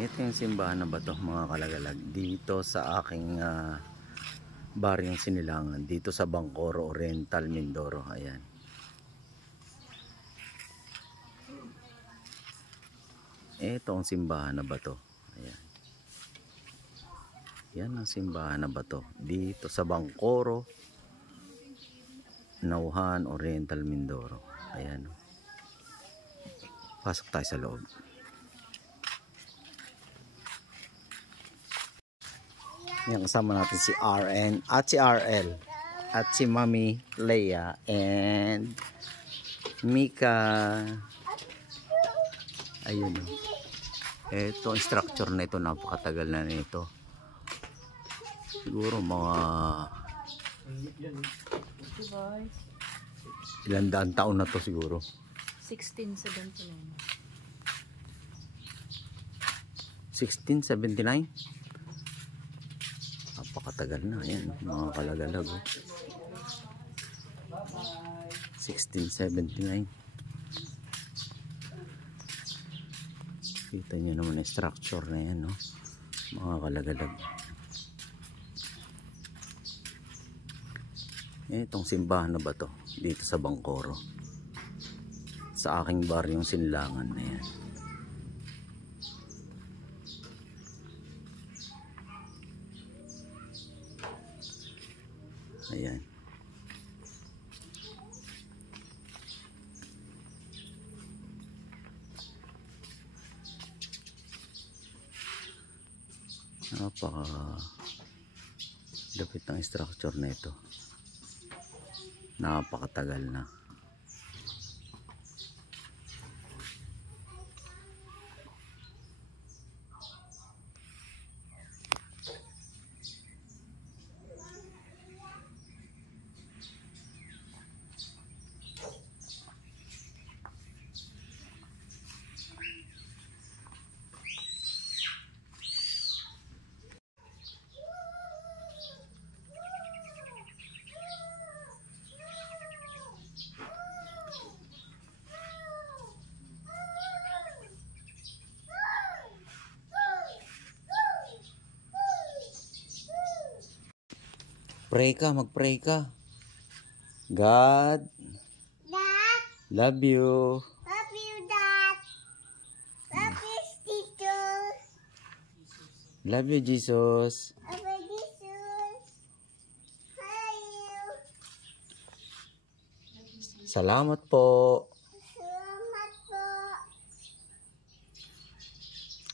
Ito yung simbahan na bato mga kalagalag dito sa aking baryong Sinilangan, dito sa Bancoro Oriental, Mindoro. Ayan. Ito ang simbahan na bato. Ayan. Yan ang simbahan na bato dito sa Bancoro, Nauhan, Oriental, Mindoro. Ayan. Pasok tayo sa loob. Yan, kasama natin si RN at si RL at si Mami Leia and Mika. Ayun. Ito, ang structure na ito, napakatagal na nito. Siguro mga ilang daan taon na to siguro. 1679. 1679? Napakatagal na. Ayan, mga kalagalag. 1679. Kita nyo naman yung structure na yan, no? Mga kalagalag. Itong simbahan na ba to? Dito sa Bancoro. Sa aking baryong Sinilangan na yan. Ayan. Napaka lapit ng structure na ito. Napakatagal na. Pray ka, mag-pray ka. God, Dad, love you. love you, Dad. Love you, teacher. Love you, Jesus. Love you, Jesus. Hi, you. Salamat po. Salamat po.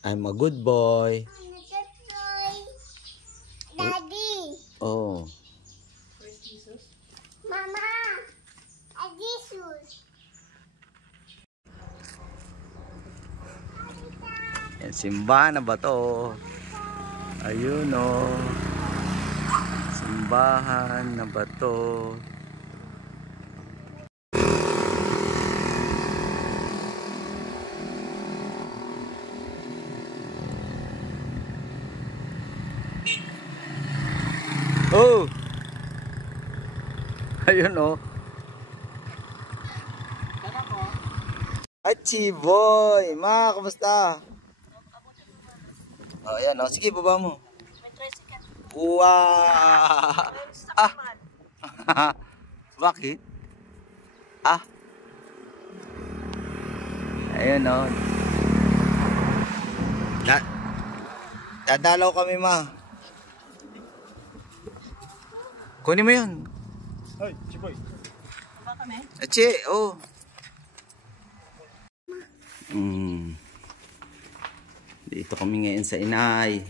I'm a good boy. I'm a good boy. Daddy. Oh. Mama. Jesus. Yan, simbahan na ba to? Ayun o. Simbahan na ba to? Oh! Ayun o. Achi boy! Ma, kumusta? Oh, ayan o. Sige, baba mo. Wow! Ah! Bakit? Ah! Ayun o. Dadalaw kami, ma. Kunin mo yun. Ay, Chiboy. Achi, oh. Dito kami ngayon sa Inay.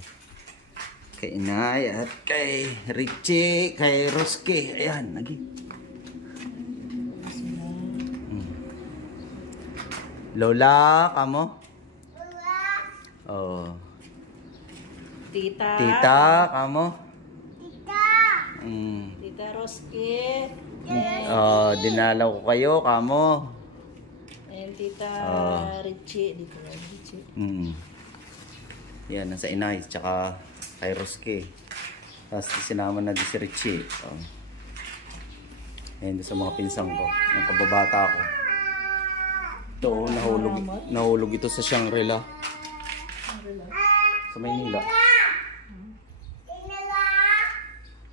Kay Inay at kay Richie, kay Roski. Ayan, lagi. Lola, kamo? Oh. Tita. Tita, kamo? Tita. Tita Roski. Oh, dinalaw ko kayo, kamo? And Tita Richie. Dito na Richie. Yan, nasa Inay, tsaka kay Roski. Tapos sinama na din si Richie. Oh. Ayan, sa mga pinsang ko, yung kababata ko. Ito, nahulog ito sa Shangri-La. Sa Maynila.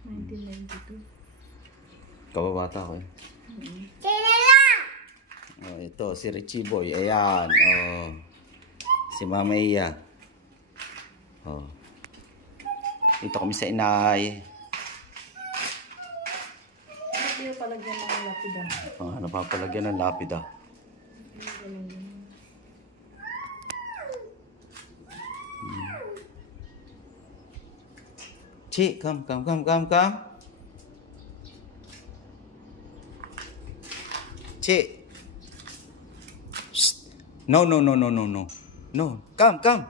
1992. Kababata ko eh. Sinila! Oh, ito, si Richie Boy. Ayan. Oh. Si Mama Iya. Oh. Ito kami sa inay. Bakit yung palagyan ng lapida? Oh, napapalagyan ng lapida. Chi, come. Chi. Shh. No. No, come.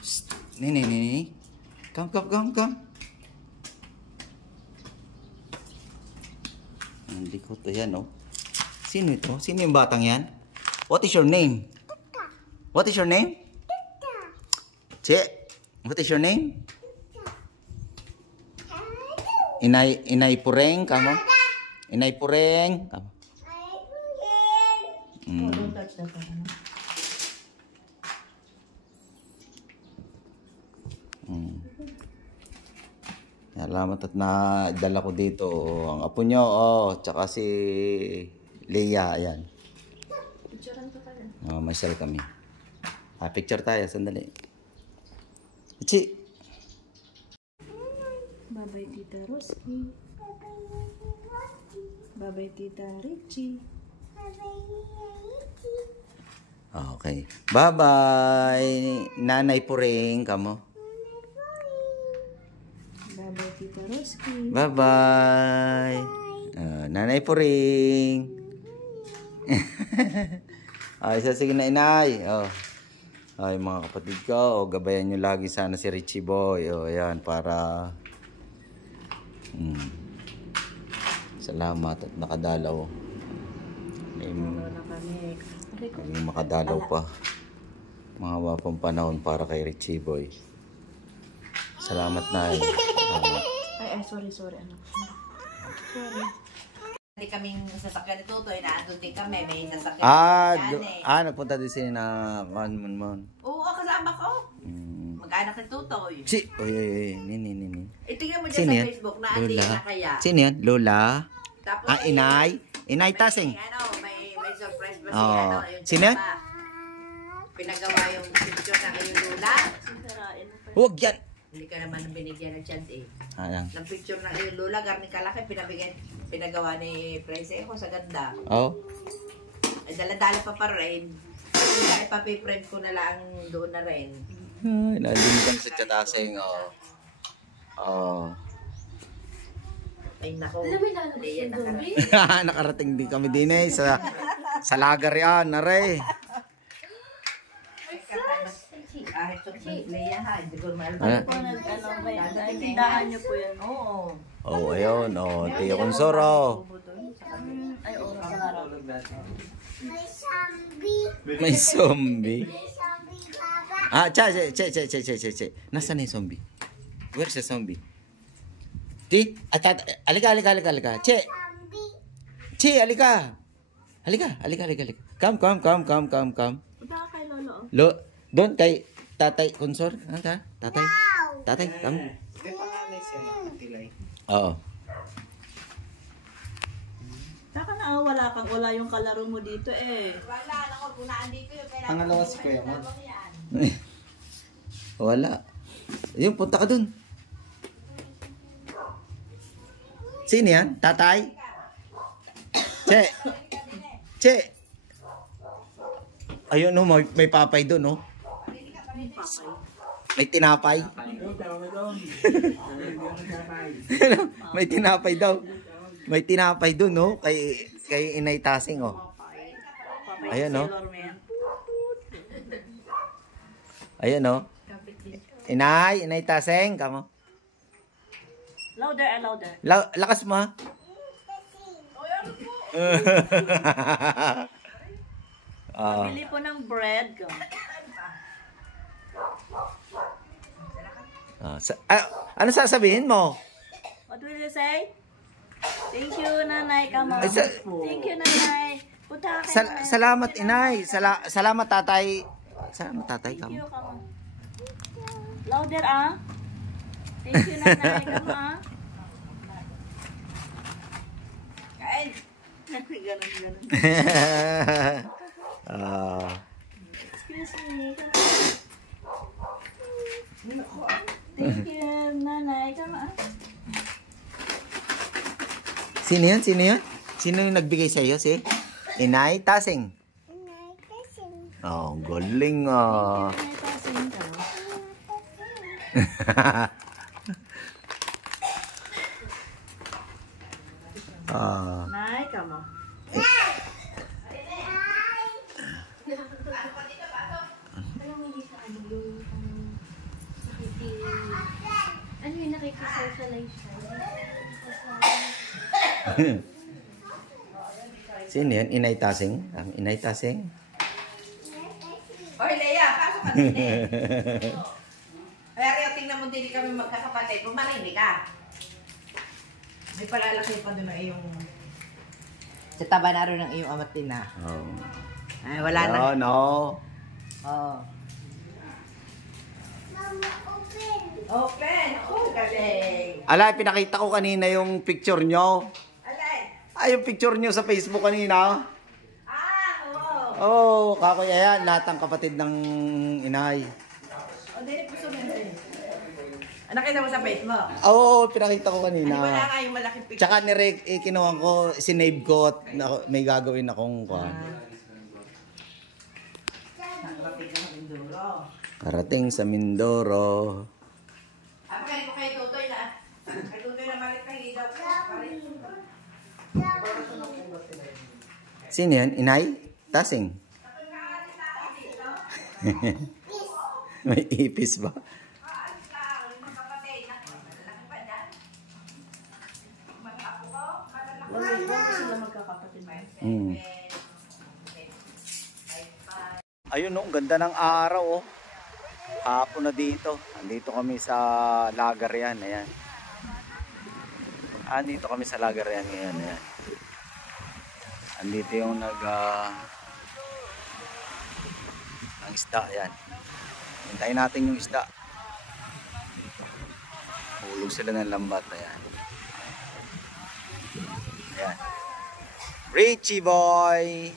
Shh. Ni. Come. Hindi ko to yan, oh. Sino ito? Sino yung batang yan? What is your name? What is your name? Chi, what is your name? Inay Pureng, kamo? Inay Pureng, kamo? Don't touch that one. Salamat at nadala ko dito. Ang apo nyo, tsaka si Leia, ayan. Picturean ko pala. Masyal kami. Picture tayo, sandali. Ichi. Babay Tita Roski. Babay Tita Richie. Okay. Bye-bye. Nanay Puring, kamo. Babay Tita Roski. Bye-bye. Nanay Puring. Ay, sige na inay. Ay, mga kapatid ko, gabayan nyo lagi sana si Richie Boy. Ayan, para salamat at nakadalaw. May makadalaw pa. Mga wapang panahon para kay Richie Boy. Salamat na. Salamat. Ay, sorry, anak. Sorry. Hindi kaming sasakyan ni Tutoy, naandun din kami, may sasakyan. Nagpunta din sila na Mon. Oo, kasama ko. Mag-anak ni Tutoy. Nini. Tingnan mo dyan sa Facebook, naandun na kaya. Sino yan? Lola? Tapos, Inay? Inay Tasing? May surprise pa yung Sino yan? Pinagawa yung picture na kayo Lola. Huwag yan! Hindi ka naman binigyan ng chance eh. Ayan. Ng picture na kayo Lola, garni kalaki, pinagawa ni Presejo sa ganda. Ay, dala-dala pa rin. Kaya ipapiprint ko na lang doon na rin. Nandun kami sa Chatasing. Ay, nako. Liyan nakarating. Nakarating din kami din sa lagar yan, aray. Kahit sa Liyan ha, hindi ko mahal. Tindahan niyo po yan. Oo. Ayun. Tiyo Consoro. Ay, oras sa araw. May zombie. May zombie, Baba. Che. Nasaan na yung zombie? Where's the zombie? Alika. Che, alika. Come. Punta ka kay Lolo. Doon kay Tatay Consor. Tatay, come. Oo. Saka na wala yung kalaro mo dito eh. Wala, nako, punaan dito yung kailangan. Pangalawa si Kuya Mon. Wala. Yung punta ka dun. Sino yan? Tatay? Che. Ayun no, may papay dun no. May tinapay. May tinapay daw. May tinapay dun no, kay Inay Tasing oh. Ayun no. Ayun no. Inay Tasing, kamo. Louder. Lakas mo ha. Bili po ng bread. Ano sasabihin mo? What will you say? Thank you, Nanay. Kamo. Thank you, Nanay. Punta ka kay Nanay. Salamat, Inay. Salamat, Tatay. Salamat, Tatay. Thank you, Kamo. Louder ah. Thank you nanay. Kama ah. Kain. Ganun. Excuse me. Thank you nanay. Kama ah. Sino yun? Sino yun? Sino yung nagbigay sa'yo? Si Inay Tasing. Inay kasing. Oh, galing ah. May tasing ka. Nay, kama. Ano yung nakikisocialize siya? Sino yun? Inay Tasing? Inay Tasing? Hoy, Leia, pasok ka din eh. Pero tingnan mo din kami magkakapatid. Pumarinig ka. May palalaki pa doon na iyong... Sa taba na rin ng iyong amat din na. Oh. Ay, wala na. No. Oo. Mama, open. Open! Oh, galing! Alay, pinakita ko kanina yung picture nyo. Alay! Ay, yung picture nyo sa Facebook kanina. Ah, oo. Oh, kakoy ayan, lahat ng kapatid ng inay. O, dili po sumunod. Nakita mo sa face mo? Oo, pinakita ko kanina. Ano wala nga yung malaking picture? Tsaka kinuha ko, sinave ko at may gagawin akong kwan. Nakarating na ng Mindoro. Karating sa Mindoro. Apa kayo ko kay Tutoy na? Kay Tutoy na balik kay Hidaw. Sino yan? Inay? Tasing? May ipis ba? Wala sila magkakapatid. Hmm. Ayun no, ganda ng araw oh. Hapon na dito. Andito kami sa Lagarian, ayan. Andito kami sa Lagarian ngayon, ayan. Andito yung ng isda, ayan. Hintayin natin yung isda. Hulog sila ng lambat, ayan. Ayan. Richie boy!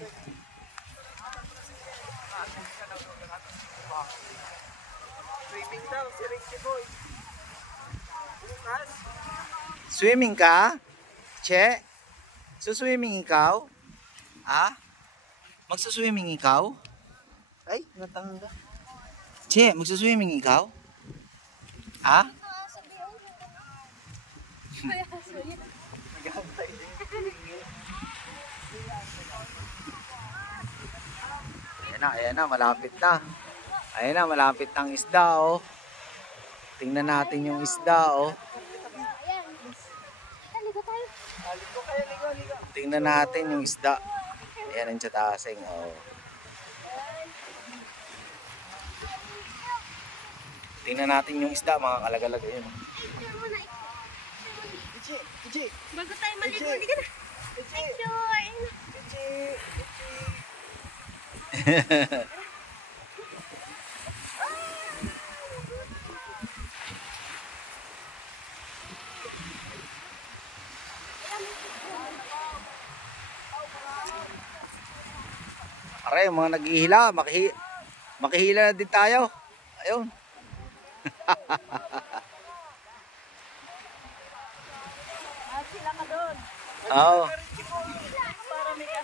Swimming daw si Richie boy. Bukas. Swimming ka? Che? Suswimming ikaw? Ah? Magsuswimming ikaw? Ay, natangga. Che, magsuswimming ikaw? Ah? Ayan na, malapit na. Ayan na, malapit ang isda, oh. Tingnan natin yung isda, oh. Tingnan natin yung isda. Ayan ang Tiyatasing, oh. Tingnan natin yung isda, mga kalagalag. Ayan. Ichi! Bago tayo maligo, hindi ka na. Enjoy! Aray, mga naghihila, makihila na din tayo. Ayun. Sila ka doon. Oo. Para may ka.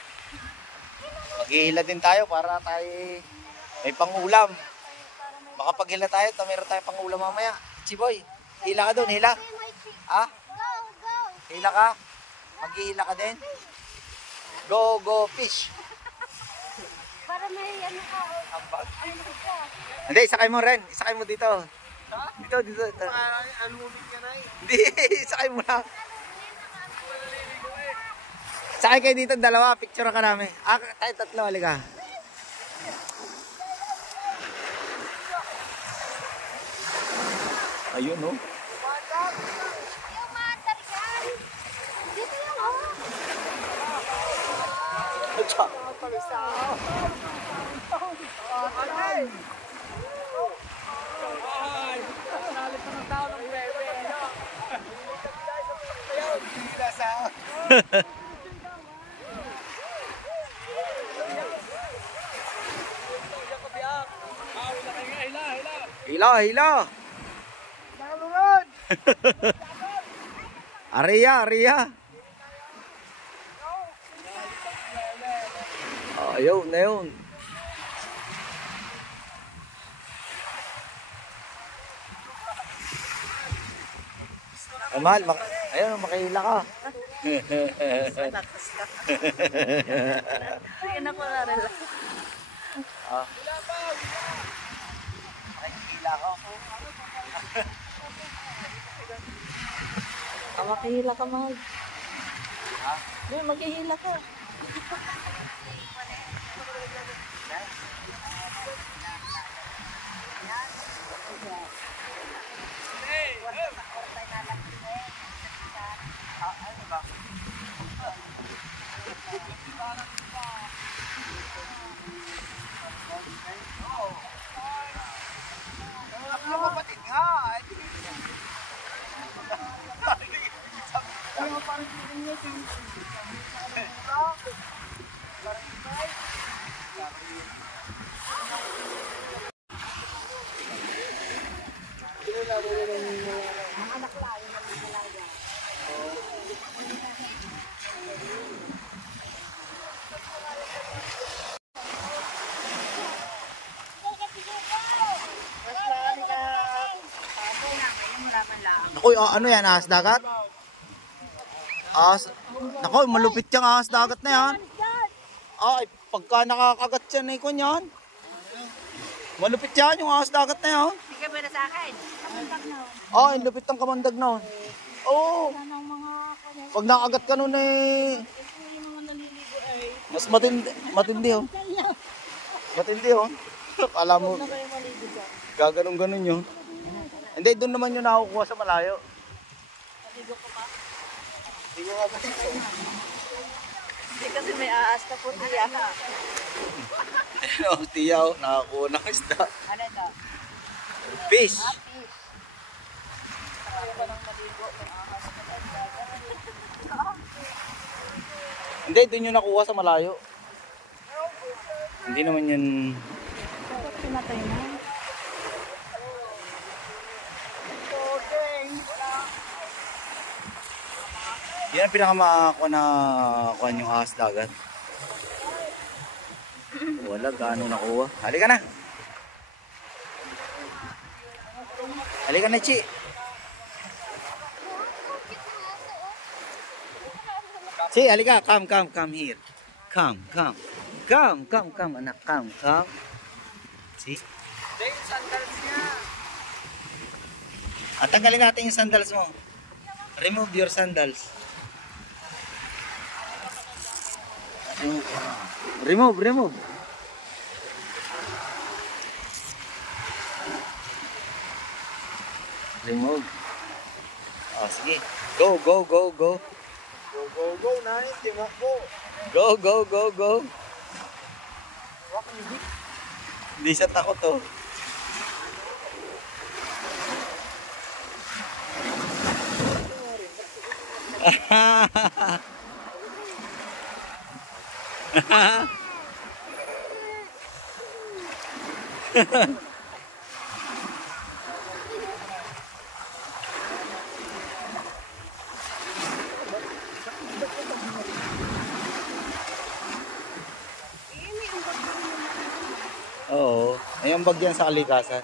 Maghihila din tayo para tayo may pangulam. Makapaghila tayo, meron tayo pangulam mamaya. Chiboy, hila ka doon, hila. Ah? Go, go! Hila ka? Maghihila ka din? Go, go, fish. Para may ano ka. Hindi, isakay mo rin. Isakay mo dito. Dito. Alulit ka na eh. Hindi, isakay mo na. Sakay kayo dito, dalawa. Picture ka namin. Tayo tatlo, halika. Ayun, no? Yung maandar yan. Dito yung oh. Hila, hila. Aria, aria. Ayaw na yun. Mahal, ayun, makahila ka. Sige na ko na rin. Makahila ka. Makihila ka, Mahal. Maghihila ka. Kapatid nga. Naku, ano yan, ahas dagat? Ahas, naku, malupit yung ahas dagat na yan. Ay, pagka nakakagat yan, ikon yan. Malupit yan, yung ahas dagat na yan. Hindi ka ba na sa akin? Ay, lupit ang kamandag na. Oo. Pag nakagat ka nun eh. Mas matindi, matindi oh. Matindi oh. Kala mo, gaganong-ganon yun. Hindi, doon naman yung nakukuha sa malayo. Hindi ko ka pa. Hindi kasi may aas na po tiya. Ayun oh, tiyaw, nakakuha ng isda. Ano ito? Fish. Hindi, doon yung nakuha sa malayo. Hindi naman yun. Pinatay na. Yan ang pinakamakakuha na kuha yung ahas dagat. Wala, gaano nakuha. Halika na. Halika na, Chi. Chi, halika. Come here. Come, anak. Come. Chi. Yung sandals niya. At tanggalin natin yung sandals mo. Remove your sandals. Remove. Remove. Oh, sige. Go. Go, Nay. Timakbo. Go. Hindi siya takot oh. Oo, ayun bagyan sa kalikasan.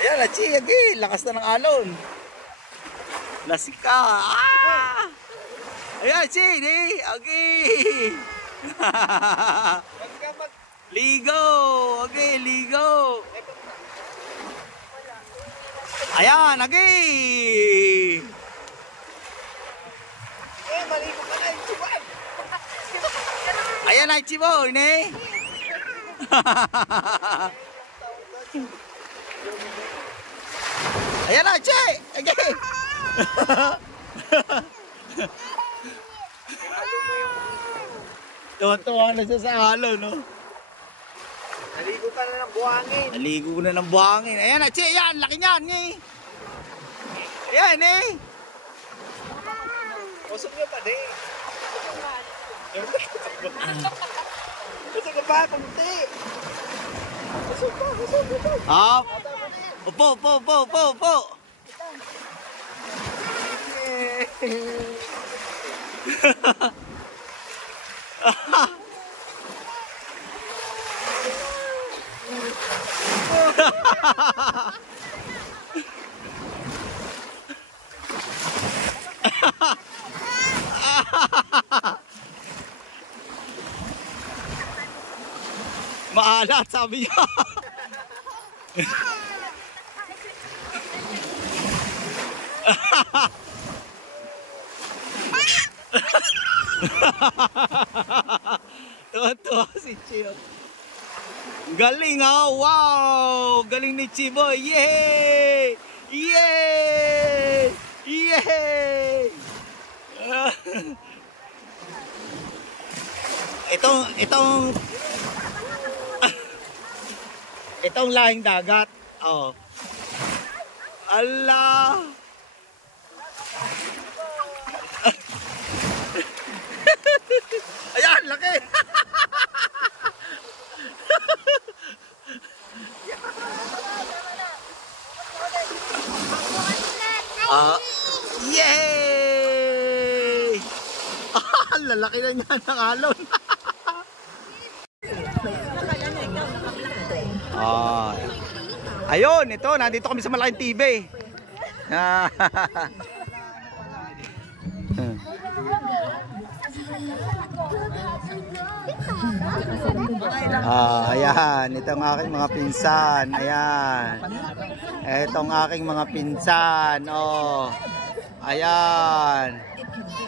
Ayan, Achi, agi, lakas na ng alon. Lasika. Ah! Ayan, Achi, agi. Ligo, agi, ligo. Ayan, agi. Maligo ka na, Ichiban. Ayan, Ichibo, ini. Ayan na, Che! Okay! Tuwa-tuwa na siya sa halo, no? Naligo ka na ng buhangin. Naligo na ng buhangin. Ayan, Chi, ayan, laki niyan, eh. Ayan, eh. Usog nyo pa, di. Usog ka pa, kunti. Usog pa, usog. Up. Upo, upo, upo, upo, upo. Maalat, sabi niya. Tuwa si Chio. Galing ha, wow! Galing ni Chiboy, yay! Yay! Yay! Itong lahing dagat. Oh. Allah! Ayan, laki! Yay! Lalaki na niya ng alon. Ayun, ito, nandito kami sa malaking TV. Ayan, itong aking mga pinsan. Ayan. Itong aking mga pinsan. Oh. Ayan.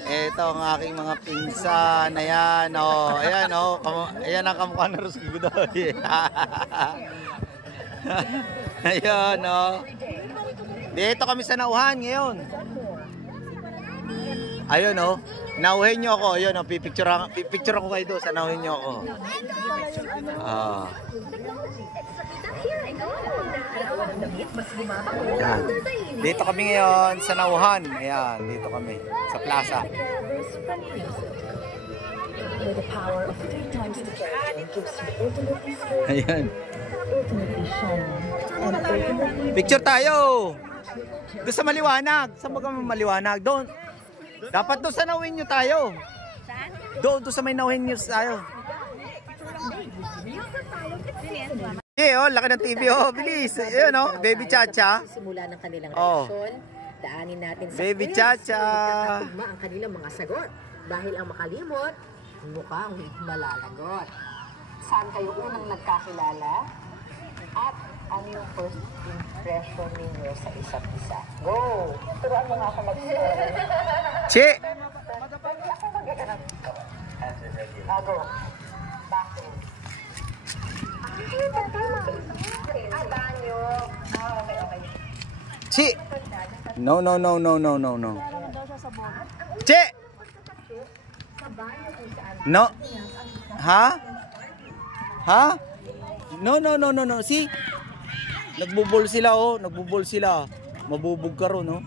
Itong aking mga pinsan. Ayan, oh. Ayan, oh. Ayan ang kamukha na Rosy Godoy. Ayan, oh. Dito kami sa nauhan ngayon. Ayun, oh. Nauhin nyo ako. Ayun, oh. Pipicture ako kayo doon. Sa nauhin nyo ako. Dito kami ngayon sa nauhan. Ayan, dito kami. Sa plaza. Ayan. Picture tayo. Doon sa maliwanag. Saan ba kami maliwanag? Doon. Dapat doon sa nauhin nyo tayo. Doon sa may nauhin nyo tayo. Okay, oh, laki ng TV, oh, bilis. Ayun, oh, Baby Chacha. Simula ng kanilang reaksyon, daanin natin sa Baby quiz Chacha. at tugma ang kanilang mga sagot. Dahil ang makalimot, mukhang malalagot. Saan kayo unang nagkakilala? At ano yung first impression ninyo sa isa't isa? Go! Turuan mo nga ako mag-story. Chi! Pwede ako mag-ganap dito. Go. Bakit? Banyo. Okay. Chi! No. Chi! No. Ha? Ha? No. See? Nagbubol sila, oh. Nagbubol sila. Mabubog ka ron, oh.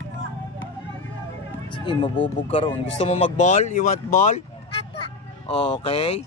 Sige, mabubog ka ron. Gusto mo mag-ball? You want ball? Okay.